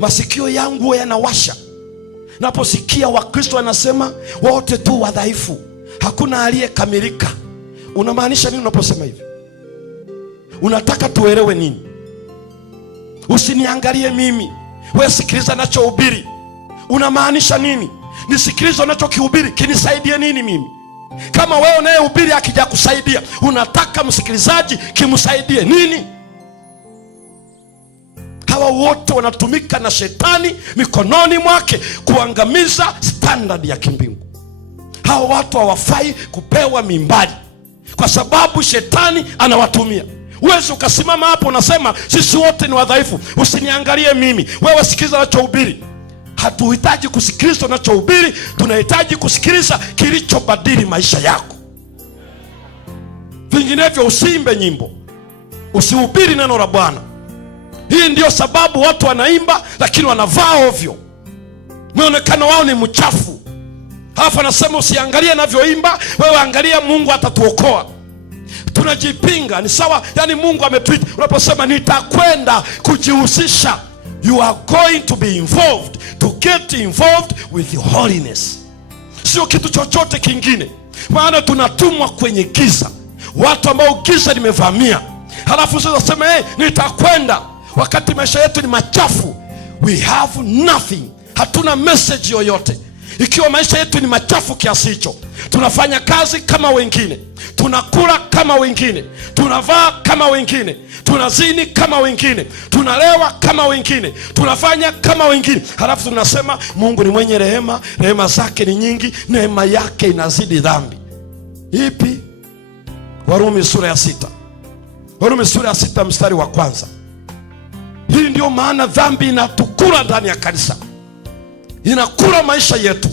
Masikio yangu yanawasha naposikia Wakristo wanasema wote tu wadhaifu, hakuna aliyekamilika. Unamaanisha nini unaposema hivi? Unataka tuelewe nini? Usiniangalie mimi, wewe sikiliza nachohubiri. Unamaanisha nini? Nisikilize unachokihubiri kinisaidie nini mimi? Kama wewe unayehubiri hakija kusaidia, unataka msikilizaji kimsaidie nini? Hawa wote wanatumika na shetani mikononi mwake kuangamiza standard ya kimbingu. Hawa watu hawafai kupewa mimbari kwa sababu shetani anawatumia. Uwezi ukasimama hapo unasema sisi wote ni wadhaifu. Usiniangalie mimi, wewe sikiliza nachohubiri. Hatuhitaji kusikiliza unachohubiri, tunahitaji kusikiliza kilichobadili maisha yako. Vinginevyo usiimbe nyimbo, usihubiri neno la Bwana. Hii ndio sababu watu wanaimba lakini wanavaa ovyo, muonekano wao ni mchafu. Halafu anasema usiangalie navyoimba, wewe angalia Mungu atatuokoa. Tunajipinga, ni sawa, yani Mungu ametuita. Unaposema nitakwenda kujihusisha, you are going to be involved, to get involved with holiness, sio kitu chochote kingine. Maana tunatumwa kwenye giza, watu ambao giza limevamia. Halafu sasa sema nitakwenda, wakati maisha yetu ni machafu. We have nothing, hatuna message yoyote. Ikiwa maisha yetu ni machafu kiasi hicho, tunafanya kazi kama wengine, tunakula kama wengine, tunavaa kama wengine, tunazini kama wengine, tunalewa kama wengine, tunafanya kama wengine. Halafu tunasema Mungu ni mwenye rehema, rehema zake ni nyingi, neema yake inazidi dhambi. Ipi? Warumi sura ya 6. Warumi sura ya 6 mstari wa 1. Hii ndio maana dhambi inatukula ndani ya kanisa, inakula maisha yetu,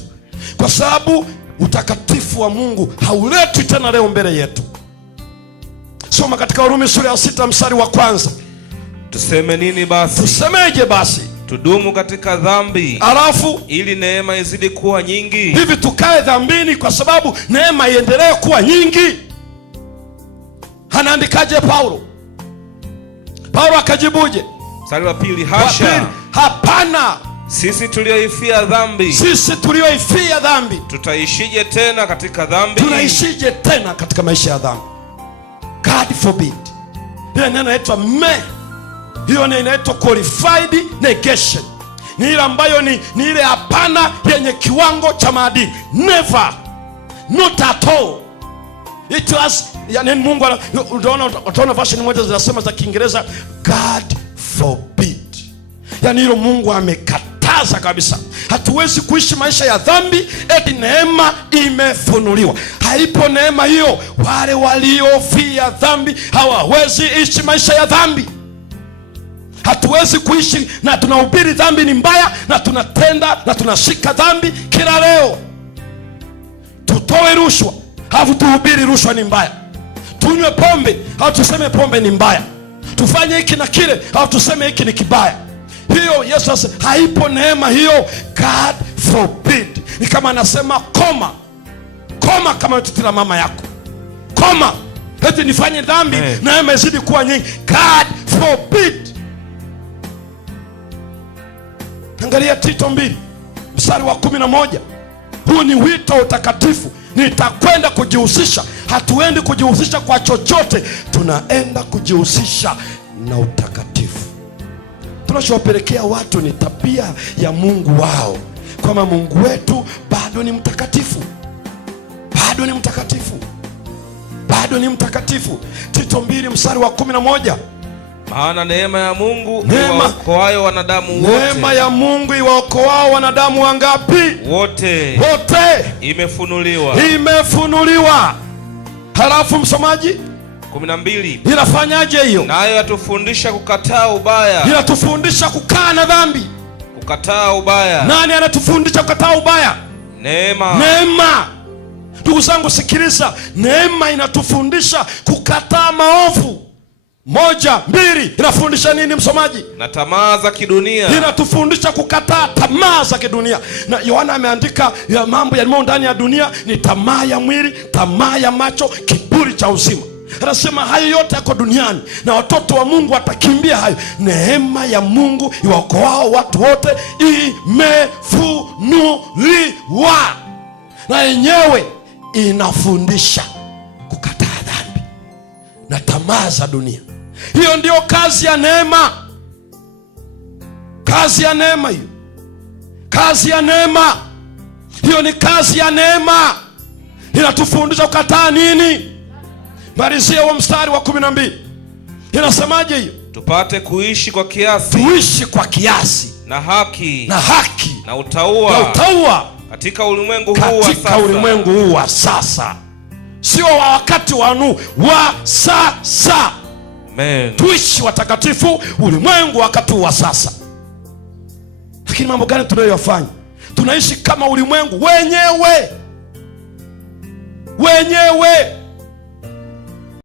kwa sababu utakatifu wa Mungu hauletwi tena leo mbele yetu. Soma katika Warumi sura ya 6 mstari wa 1. Tuseme nini basi? Tusemeje basi? Tudumu katika dhambi alafu ili neema izidi kuwa nyingi? Hivi tukae dhambini kwa sababu neema iendelee kuwa nyingi? Anaandikaje Paulo? Paulo akajibuje? Mstari wa 2, hasha, hapana. Sisi tulioifia dhambi, sisi tulioifia dhambi, tutaishije tena katika dhambi? Tunaishije tena katika maisha ya dhambi? God forbid. Hiyo neno inaitwa hiyo neno inaitwa qualified negation. Ni ile ambayo ni ile hapana yenye kiwango cha maadili. Never, not at all. It was, yani Mungu utaona version moja zinasema za Kiingereza God forbid. Yani hilo Mungu amekataza kabisa. Hatuwezi kuishi maisha ya dhambi eti neema imefunuliwa. Haipo neema hiyo. Wale waliofia dhambi hawawezi ishi maisha ya dhambi. Hatuwezi kuishi na tunahubiri dhambi ni mbaya, na tunatenda na tunashika dhambi kila leo. Tutoe rushwa, halafu tuhubiri rushwa ni mbaya. Tunywe pombe, halafu tuseme pombe ni mbaya. Tufanye hiki na kile, halafu tuseme hiki ni kibaya. Hiyo Yesu asema haipo neema hiyo. God forbid. Ni kama anasema koma kama titi la mama yako, koma. Eti nifanye dhambi neema izidi kuwa nyingi. God forbid. Angalia Tito 2 mstari wa 11. Huu ni wito wa utakatifu. Nitakwenda kujihusisha. Hatuendi kujihusisha kwa chochote, tunaenda kujihusisha na utakatifu. Tunachowapelekea watu ni tabia ya Mungu wao, kwamba Mungu wetu bado ni mtakatifu, bado ni mtakatifu, bado ni mtakatifu. Tito 2 mstari wa 11. Maana neema ya Mungu iwaokoayo wanadamu wote. Neema ya Mungu iwaokoao wanadamu wangapi? Wote. Wote. Imefunuliwa. Halafu msomaji 12. Inafanyaje hiyo? Nayo yatufundisha kukataa ubaya. Inatufundisha kukaa na dhambi. Kukataa ubaya. Nani anatufundisha kukataa ubaya? Neema. Ndugu zangu sikiliza, neema inatufundisha kukataa maovu. 1, 2, inafundisha nini msomaji? Na tamaa za kidunia. Inatufundisha kukataa tamaa za kidunia. Na Yohana ameandika ya mambo yalimo ndani ya dunia ni tamaa ya mwili, tamaa ya macho, kiburi cha uzima. Anasema hayo yote yako duniani na watoto wa Mungu watakimbia hayo. Neema ya Mungu iwaokoao watu wote imefunuliwa, na yenyewe inafundisha kukataa dhambi na tamaa za dunia. Hiyo ndio kazi ya neema. Kazi ya neema hiyo. Kazi ya neema hiyo ni kazi ya neema. Inatufundisha kukataa nini? Malizia wa mstari wa 12. Inasemaje hiyo? Tupate kuishi kwa kiasi. Tuishi kwa kiasi na haki. Na haki. Na utauwa. Katika ulimwengu huu wa sasa. Katika ulimwengu huu wa sasa. Sio wa wakati wa Nuhu, wa sasa. Amen. Tuishi watakatifu ulimwengu wakati wa sasa. Lakini mambo gani tunayofanya? Tunaishi kama ulimwengu wenyewe.